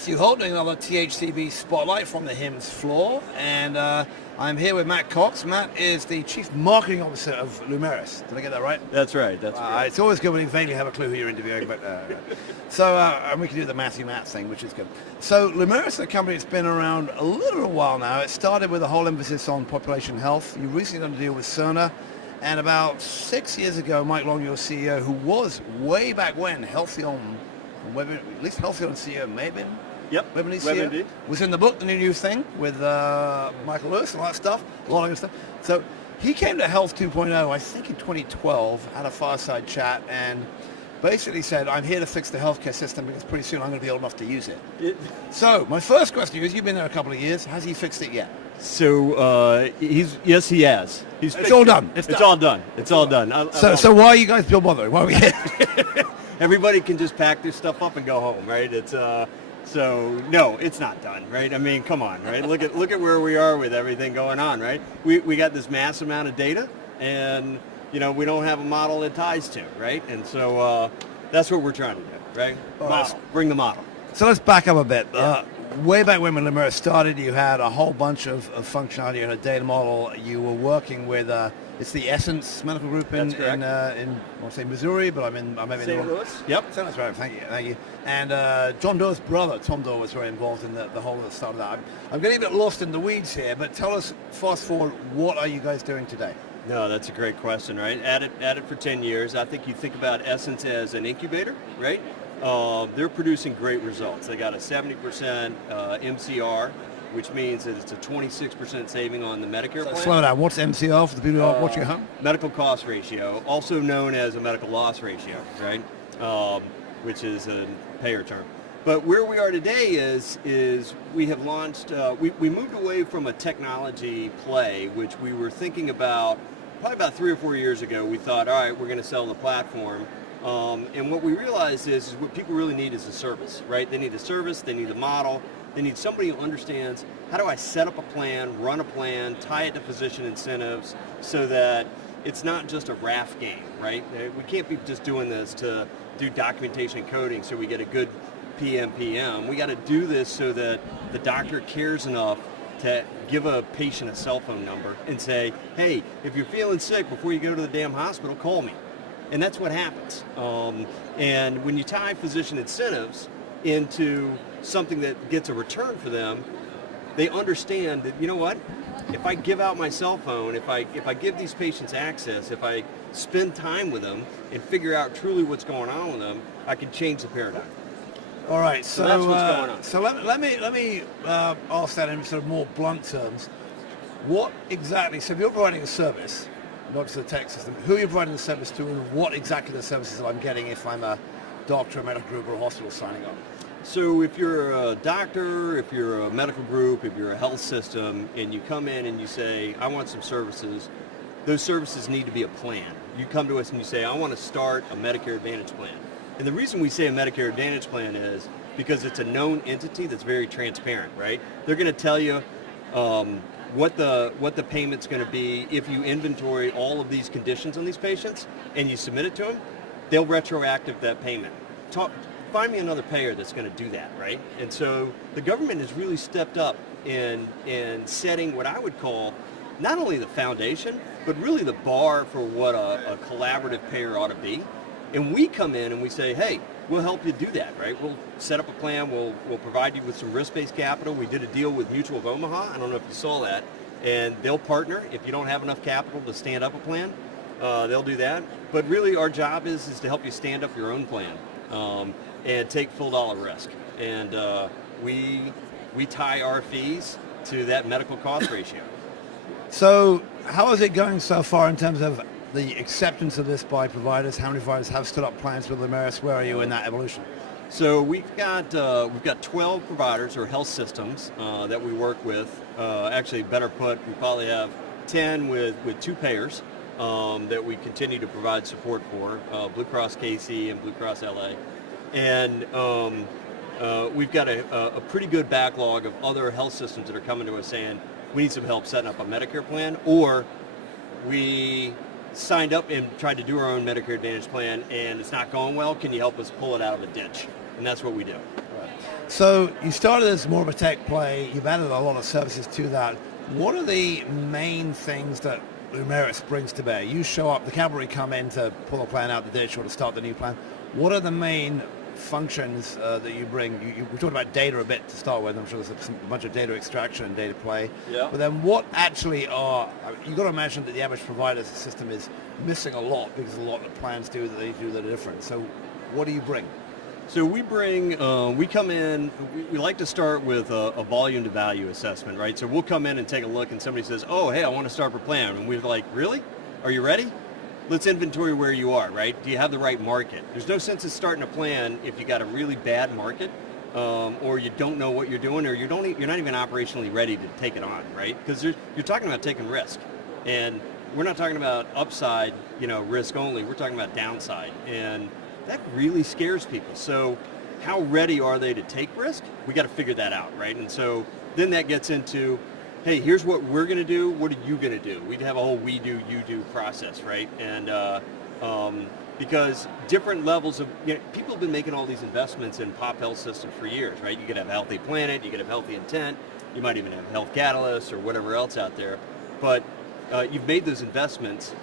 Matthew Holt doing another THCB Spotlight from the HIMSS floor, and I'm here with Matt Cox. Matt is the Chief Marketing Officer of Lumeris. Did I get that right? That's right, that's right. It's always good when you vaguely have a clue who you're interviewing, but and we can do the Matthew Matt thing, which is good. So Lumeris is a company that's been around a little while now. It started with a whole emphasis on population health. You recently done a deal with Cerner, and about 6 years ago, Mike Long, your CEO, who was way back when Healthy On, at least Healthy On CEO, maybe. Yep, WebMD was in the book, The New Thing, with Michael Lewis and all that stuff, a lot of good stuff. So he came to Health 2.0, I think in 2012, had a fireside chat, and basically said, I'm here to fix the healthcare system because pretty soon I'm going to be old enough to use it. So my first question is, you've been there a couple of years, has he fixed it yet? So yes, he has. It's all done. It's all done. It's all done. So why are you guys still bothering? Why are we here? Everybody can just pack their stuff up and go home, right? It's so no, it's not done, right? I mean, come on, right? Look at where we are with everything going on, right? We got this mass amount of data, and we don't have a model it ties to, right? And so that's what we're trying to do, right? Bring the model. So let's back up a bit. Yeah. Way back when Lumeris started, you had a whole bunch of functionality. You had a data model. You were working with it's the Essence Medical Group in I won't say Missouri, but I may be St. Louis. Yep, that's right. Thank you. And John Doerr's brother, Tom Doerr, was very involved in the whole of the start of that. I'm getting a bit lost in the weeds here, but tell us, fast forward, what are you guys doing today? No, that's a great question, right? At it for 10 years. I think you think about Essence as an incubator, right? They're producing great results. They got a 70% MCR, which means that it's a 26% saving on the Medicare plan. Slow down. What's MCR for the people who are watching at home? Medical cost ratio, also known as a medical loss ratio, right? Which is a payer term. But where we are today is we have launched, we moved away from a technology play, which we were thinking about probably about 3 or 4 years ago. We thought, all right, we're going to sell the platform. And what we realized is what people really need is a service, right? They need a service, they need a model, they need somebody who understands how do I set up a plan, run a plan, tie it to physician incentives so that it's not just a RAF game, right? We can't be just doing this to do documentation and coding so we get a good PM. We got to do this so that the doctor cares enough to give a patient a cell phone number and say, hey, if you're feeling sick before you go to the damn hospital, call me. And that's what happens. And when you tie physician incentives into something that gets a return for them, they understand that, you know what, if I give out my cell phone, if I give these patients access, if I spend time with them and figure out truly what's going on with them, I can change the paradigm. All right, so that's what's going on. So let me ask that in sort of more blunt terms. What exactly, so if you're providing a service, not just the tech system, who are you providing the service to, and what exactly the services that I'm getting if I'm a doctor, a medical group, or a hospital signing up? So if you're a doctor, if you're a medical group, if you're a health system, and you come in and you say, I want some services, those services need to be a plan. You come to us and you say, I want to start a Medicare Advantage plan. And the reason we say a Medicare Advantage plan is because it's a known entity that's very transparent, right? They're going to tell you what the payment's going to be if you inventory all of these conditions on these patients and you submit it to them. They'll retroactive that payment. Find me another payer that's going to do that, right? And so the government has really stepped up in setting what I would call not only the foundation, but really the bar for what a collaborative payer ought to be. And we come in and we say, hey, we'll help you do that, right? We'll set up a plan. We'll provide you with some risk-based capital. We did a deal with Mutual of Omaha. I don't know if you saw that. And they'll partner. If you don't have enough capital to stand up a plan, they'll do that. But really our job is to help you stand up your own plan and take full dollar risk. And we tie our fees to that medical cost ratio. So how is it going so far in terms of the acceptance of this by providers? How many providers have stood up plans with Lumeris? Where are you in that evolution? So we've got 12 providers or health systems that we work with. Actually, better put, we probably have 10 with 2 payers that we continue to provide support for, Blue Cross KC and Blue Cross LA. And we've got a pretty good backlog of other health systems that are coming to us saying, we need some help setting up a Medicare plan, or we signed up and tried to do our own Medicare Advantage plan and it's not going well. Can you help us pull it out of a ditch? And that's what we do. Right. So you started as more of a tech play. You've added a lot of services to that. What are the main things that Lumeris brings to bear? You show up, the cavalry come in to pull a plan out the ditch or to start the new plan. What are the main functions that you bring? We talked about data a bit to start with. I'm sure there's a bunch of data extraction and data play. Yeah. But then what actually you've got to imagine that the average provider system is missing a lot because a lot of the plans do that they do that are different. So what do you bring? So we come in, we like to start with a volume to value assessment, right? So we'll come in and take a look and somebody says, oh, hey, I want to start a plan. And we're like, really? Are you ready? Let's inventory where you are, right? Do you have the right market? There's no sense in starting a plan if you got a really bad market or you don't know what you're doing or you're not even operationally ready to take it on, right? Because you're talking about taking risk. And we're not talking about upside, risk only. We're talking about downside. And that really scares people. So how ready are they to take risk? We got to figure that out, right? And so then that gets into, hey, here's what we're going to do. What are you going to do? We'd have a whole we do, you do process, right? And because different levels of, people have been making all these investments in pop health systems for years, right? You could have Healthy Planet, you could have Healthy Intent, you might even have Health Catalyst or whatever else out there. But you've made those investments.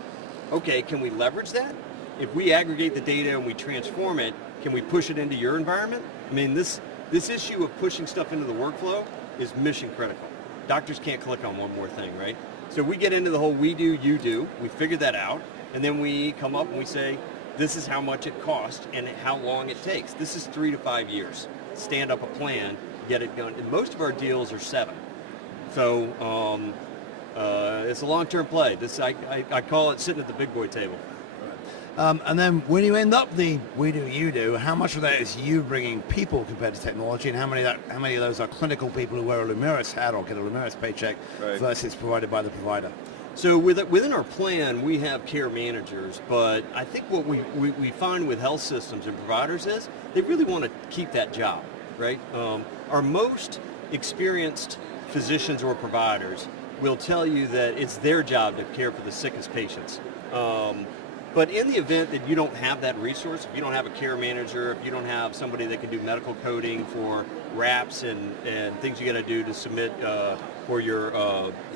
Okay, can we leverage that? If we aggregate the data and we transform it, can we push it into your environment? I mean, this issue of pushing stuff into the workflow is mission critical. Doctors can't click on one more thing, right? So we get into the whole we do, you do, we figure that out, and then we come up and we say, this is how much it costs and how long it takes. This is 3 to 5 years. Stand up a plan, get it done. And most of our deals are 7. So it's a long-term play. I call it sitting at the big boy table. And then when you end up the we do, you do, how much of that is you bringing people compared to technology, and how many of those are clinical people who wear a Lumeris hat or get a Lumeris paycheck versus provided by the provider? So within our plan, we have care managers, but I think what we find with health systems and providers is they really want to keep that job, right? Our most experienced physicians or providers will tell you that it's their job to care for the sickest patients. But in the event that you don't have that resource, if you don't have a care manager, if you don't have somebody that can do medical coding for RAPs and things you got to do to submit for your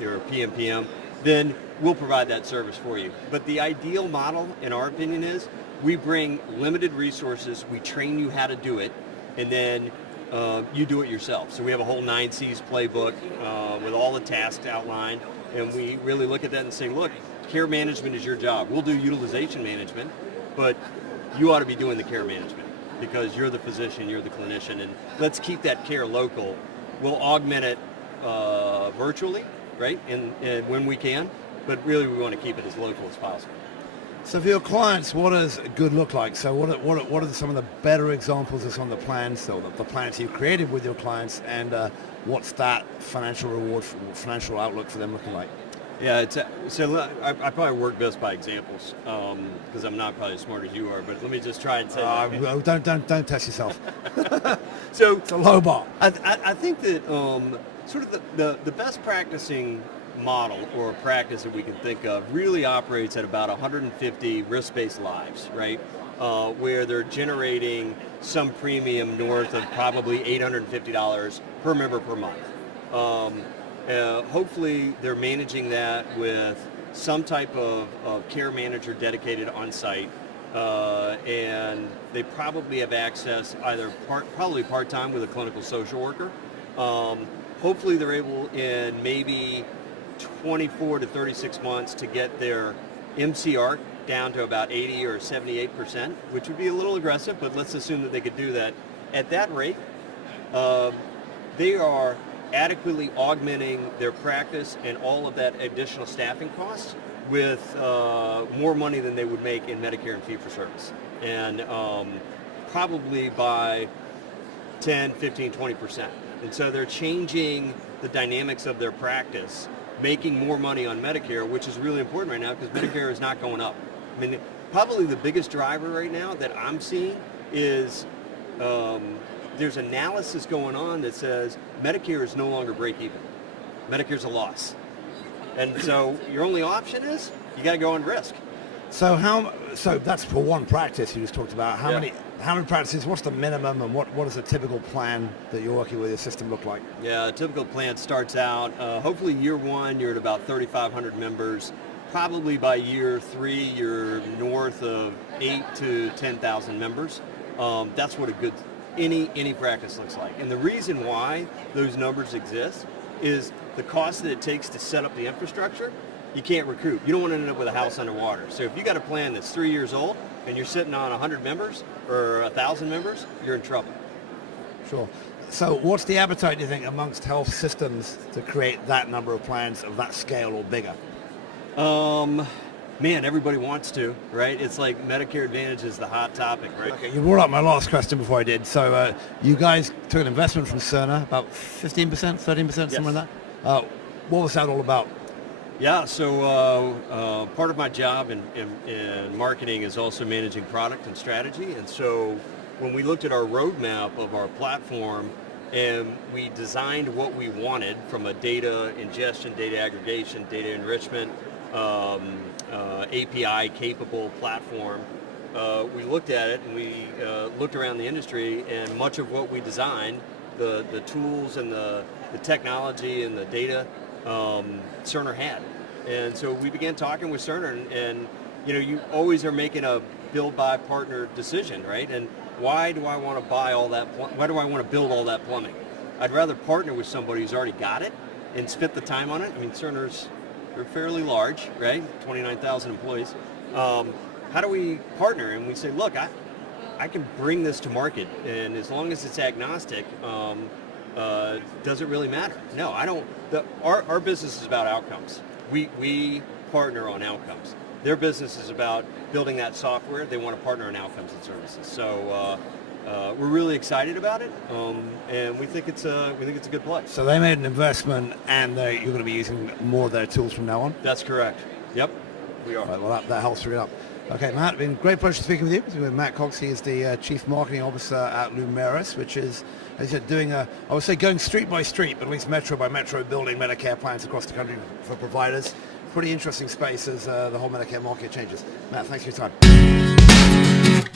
PMPM, then we'll provide that service for you. But the ideal model, in our opinion, is we bring limited resources, we train you how to do it, and then you do it yourself. So we have a whole 9 C's playbook with all the tasks outlined, and we really look at that and say, look, care management is your job. We'll do utilization management, but you ought to be doing the care management because you're the physician, you're the clinician, and let's keep that care local. We'll augment it virtually, right, and when we can, but really we want to keep it as local as possible. So for your clients, what does good look like? So what are some of the better examples of some of the plans, so the plans you've created with your clients, and what's that financial reward, financial outlook for them looking like? Yeah, I probably work best by examples because I'm not probably as smart as you are. But let me just try and say. Don't test yourself. So it's a low bar. I think that sort of the best practicing model or practice that we can think of really operates at about 150 risk-based lives, right? Where they're generating some premium north of probably $850 per member per month. Hopefully they're managing that with some type of care manager dedicated on site, and they probably have access either probably part-time with a clinical social worker. Hopefully they're able in maybe 24 to 36 months to get their MCR down to about 80 or 78%, which would be a little aggressive, but let's assume that they could do that. At that rate, they are adequately augmenting their practice and all of that additional staffing costs with more money than they would make in Medicare and fee-for-service. And probably by 10, 15, 20%. And so they're changing the dynamics of their practice, making more money on Medicare, which is really important right now because Medicare is not going up. I mean, probably the biggest driver right now that I'm seeing is there's analysis going on that says Medicare is no longer break even. Medicare's a loss. And so your only option is you got to go on risk. So that's for one practice you just talked about. How how many practices, what's the minimum, and what does a typical plan that you're working with your system look like? Yeah, a typical plan starts out, hopefully year one, you're at about 3,500 members. Probably by year three, you're north of 8 to 10,000 members. That's what a good, any practice looks like. And the reason why those numbers exist is the cost that it takes to set up the infrastructure, you can't recoup. You don't want to end up with a house underwater. So if you got a plan that's 3 years old and you're sitting on 100 members or 1,000 members, you're in trouble. Sure. So what's the appetite, do you think, amongst health systems to create that number of plans of that scale or bigger? Man, everybody wants to, right? It's like Medicare Advantage is the hot topic, right? Okay, you brought up my last question before I did. So you guys took an investment from Cerner, about 15%, 13%, something like that. What was that all about? Yeah, so part of my job in marketing is also managing product and strategy. And so when we looked at our roadmap of our platform and we designed what we wanted from a data ingestion, data aggregation, data enrichment, API capable platform, we looked at it and we looked around the industry, and much of what we designed, the tools and the technology and the data, Cerner had. And so we began talking with Cerner, and you always are making a build buy partner decision, right? And why do I want to buy all that? Why do I want to build all that plumbing? I'd rather partner with somebody who's already got it and spent the time on it. I mean, they're fairly large, right? 29,000 employees. How do we partner? And we say, look, I can bring this to market, and as long as it's agnostic, does it really matter? No, I don't. Our business is about outcomes. We partner on outcomes. Their business is about building that software. They want to partner on outcomes and services. So we're really excited about it, and we think it's a good play. So they made an investment, and you're going to be using more of their tools from now on? That's correct. Yep, we are. Right, well, that helps bring it up. Okay, Matt, it's been a great pleasure speaking with you. We're with Matt Cox. He is the Chief Marketing Officer at Lumeris, which is, as you said, doing I would say going street by street, but at least metro by metro, building Medicare plans across the country for providers. Pretty interesting space as the whole Medicare market changes. Matt, thanks for your time.